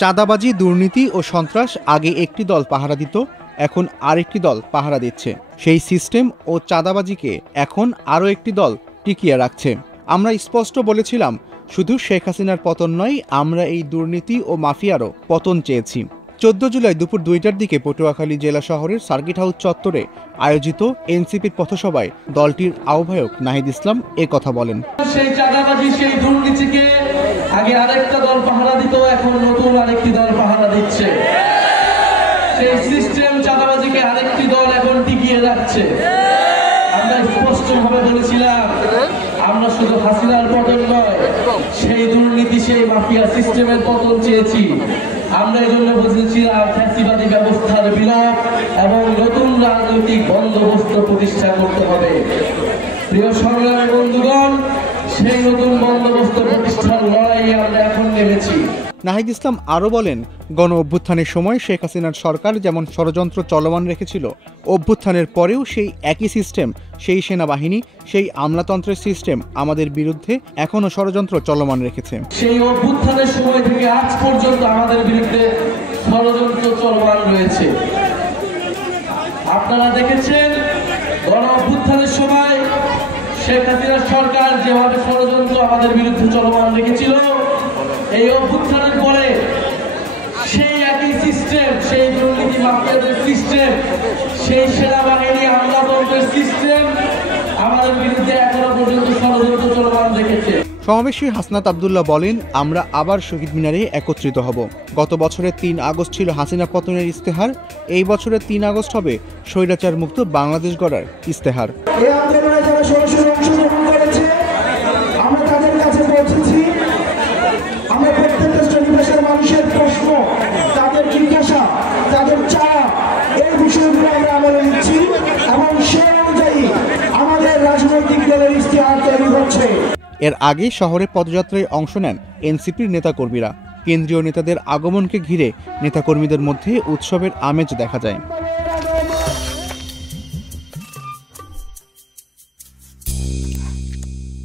চাঁদাবাজি, দুর্নীতি ও সন্ত্রাস আগে একটি দল পাহারা দিত, এখন আরেকটি দল পাহারা দিচ্ছে। সেই সিস্টেম ও চাঁদাবাজিকে এখন আরও একটি দল টিকিয়ে রাখছে। আমরা স্পষ্ট বলেছিলাম, শুধু শেখ হাসিনার পতন নয়, আমরা এই দুর্নীতি ও মাফিয়ারও পতন চেয়েছি। 14 জুলাই দুপুর 2টার দিকে পটুয়াখালী জেলা শহরের সার্কিট হাউস চত্বরে আয়োজিত এনসিপির পথসভায় দলটির আহ্বায়ক নাহিদ ইসলাম কথা বলেন। সেই চাঁদাবাজি, সেই দুর্নীতিকে আগে আরেকটা দল পাহারা দিত, এখন নতুন আরেকটি দল পাহারা দিচ্ছে। সেই সিস্টেম চাঁদাবাজিকে আরেকটি দল এখন টিকিয়ে রাখছে। আমরা স্পষ্টভাবে বলেছিলাম, আমরা শুধু হাসিনার পতন নয়, সেই দুর্নীতি, সেই মাফিয়া সিস্টেমের পতন চেয়েছি। আমরা এই জন্য বলেছিলাম ফ্যাসিবাদী ব্যবস্থার বিলোপ এবং নতুন রাজনৈতিক বন্দোবস্ত প্রতিষ্ঠা করতে হবে। প্রিয় সংগ্রামী বন্ধুগণ, সেই নতুন বন্দোবস্ত প্রতিষ্ঠার লড়াইয়ে আমরা এখন নেমেছি। নাহিদ ইসলাম আরও বলেন, গণ অভ্যুত্থানের সময় শেখ হাসিনার সরকার যেমন ষড়যন্ত্র চলমান রেখেছিল, অভ্যুত্থানের পরেও সেই একই সিস্টেম, সেই সেনাবাহিনী, সেই আমলাতন্ত্রের সিস্টেম আমাদের বিরুদ্ধে এখনো ষড়যন্ত্র চলমান রেখেছে। সেই অভ্যুত্থানের সময় থেকে আজ পর্যন্ত আমাদের বিরুদ্ধে ষড়যন্ত্র চলমান রয়েছে। আপনারা দেখেছেন, গণ অভ্যুত্থানের সময় শেখ হাসিনার সরকার যেভাবে ষড়যন্ত্র আমাদের বিরুদ্ধে চলমান রেখেছিল, এই অভ্যুত্থানের পরে সেই একই সিস্টেম, সেই দুর্নীতি মাফিয়াদের সিস্টেম, সেই সেনাবাহিনী আমলাতন্ত্রের সিস্টেম আমাদের বিরুদ্ধে এখনো পর্যন্ত ষড়যন্ত্র চলমান রেখেছে। সমাবেশে হাসনাত আব্দুল্লাহ বলেন, আমরা আবার শহীদ মিনারে একত্রিত হব। গত বছরের 3 আগস্ট ছিল হাসিনা পতনের ইস্তেহার, এই বছরের 3 আগস্ট হবে স্বৈরাচার মুক্ত বাংলাদেশ গড়ার ইস্তেহার। এই আন্দোলনে যারা সরাসরি অংশগ্রহণ করেছে, আমরা তাদের কাছে পৌঁছেছি। আমরা প্রত্যেকটা শ্রেণী-পেশার মানুষের প্রশ্ন, তাদের জিজ্ঞাসা, তাদের চাওয়া, এই বিষয়গুলো আমরা আমলে নিচ্ছি এবং সেই অনুযায়ী আমাদের রাজনৈতিক দলের ইস্তেহার তৈরি হচ্ছে। এর আগে শহরে পদযাত্রায় অংশ নেন এনসিপির নেতাকর্মীরা। কেন্দ্রীয় নেতাদের আগমনকে ঘিরে নেতাকর্মীদের মধ্যে উৎসবের আমেজ দেখা যায়।